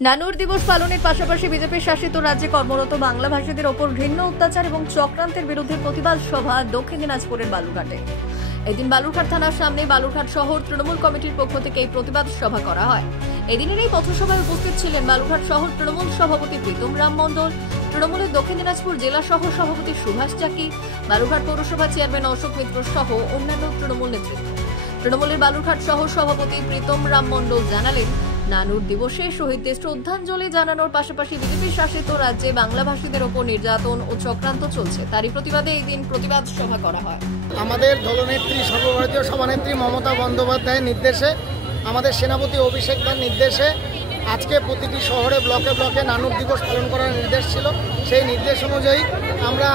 নানুর দিবস পালনের পাশাপাশি বিজেপি শাসিত রাজ্যে কর্মরত বাংলা ভাষীদের ওপর ঘৃণ্য অত্যাচার এবং চক্রান্তের বিরুদ্ধে প্রতিবাদ সভা দক্ষিণ দিনাজপুরের বালুরঘাটে। এদিন বালুরঘাট থানার সামনে বালুরঘাট শহর তৃণমূল কমিটির পক্ষ থেকে এই প্রতিবাদ সভা করা হয়। এদিনের এই পথসভায় উপস্থিত ছিলেন বালুরঘাট শহর তৃণমূল সভাপতি প্রীতম রাম মণ্ডল, তৃণমূলের দক্ষিণ দিনাজপুর জেলা সহ সভাপতি সুভাষ চাকি, বালুরঘাট পৌরসভা চেয়ারম্যান অশোক মিত্র সহ অন্যান্য তৃণমূল নেতৃত্ব। তৃণমূলের বালুরঘাট শহর সভাপতি প্রীতম রাম মণ্ডল জানালেন, নানুর দিবসে শহীদদের শ্রদ্ধাঞ্জলি জানানোর পাশাপাশি বিজেপি শাসিত রাজ্যে বাংলাভাষীদের ওপর নির্যাতন ও চক্রান্ত চলছে, তারই প্রতিবাদে এই দিন প্রতিবাদ সভা করা হয়। আমাদের দলনেত্রী সর্বভারতীয় সভানেত্রী মমতা বন্দ্যোপাধ্যায়ের নির্দেশে, আমাদের সেনাপতি অভিষেক তার নির্দেশে আজকে প্রতিটি শহরে ব্লকে ব্লকে নানুর দিবস পালন করার নির্দেশ ছিল। সেই নির্দেশ অনুযায়ী আমরা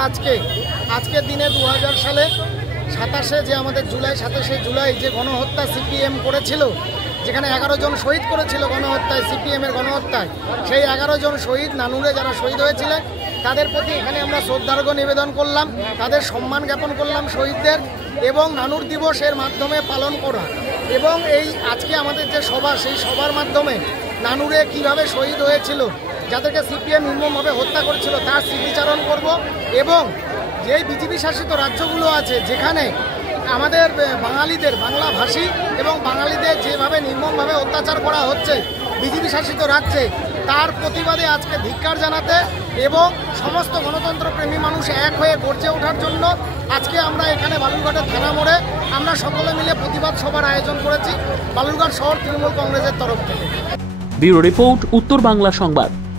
আজকের দিনে 2000 সালে 27 যে আমাদের 27 জুলাই যে গণহত্যা সিপিএম করেছিল, যেখানে 11 জন শহীদ করেছিল গণহত্যায়, সিপিএমের গণহত্যায়, সেই 11 জন শহীদ নানুরে যারা শহীদ হয়েছিলেন তাদের প্রতি এখানে আমরা শ্রদ্ধার্ঘ নিবেদন করলাম, তাদের সম্মান জ্ঞাপন করলাম শহীদদের, এবং নানুর দিবসের মাধ্যমে পালন করা এবং এই আজকে আমাদের যে সভা, সেই সভার মাধ্যমে নানুরে কিভাবে শহীদ হয়েছিল, যাদেরকে সিপিএম নির্মমভাবে হত্যা করেছিল তার স্মৃতিচারণ করব। এবং যেই বিজেপি শাসিত রাজ্যগুলো আছে যেখানে আমাদের বাঙালিদের, বাংলাভাষী এবং বাঙালিদের যেভাবে নির্মমভাবে অত্যাচার করা হচ্ছে বিজেপি শাসিত রাজ্যে, তার প্রতিবাদে আজকে ধিক্কার জানাতে এবং সমস্ত গণতন্ত্রপ্রেমী মানুষ এক হয়ে গর্জে ওঠার জন্য আজকে আমরা এখানে বালুরঘাটের থানা মোড়ে আমরা সকলে মিলে প্রতিবাদ সভার আয়োজন করেছি বালুরঘাট শহর তৃণমূল কংগ্রেসের তরফ থেকে। ব্যুরো রিপোর্ট, উত্তর বাংলা সংবাদ।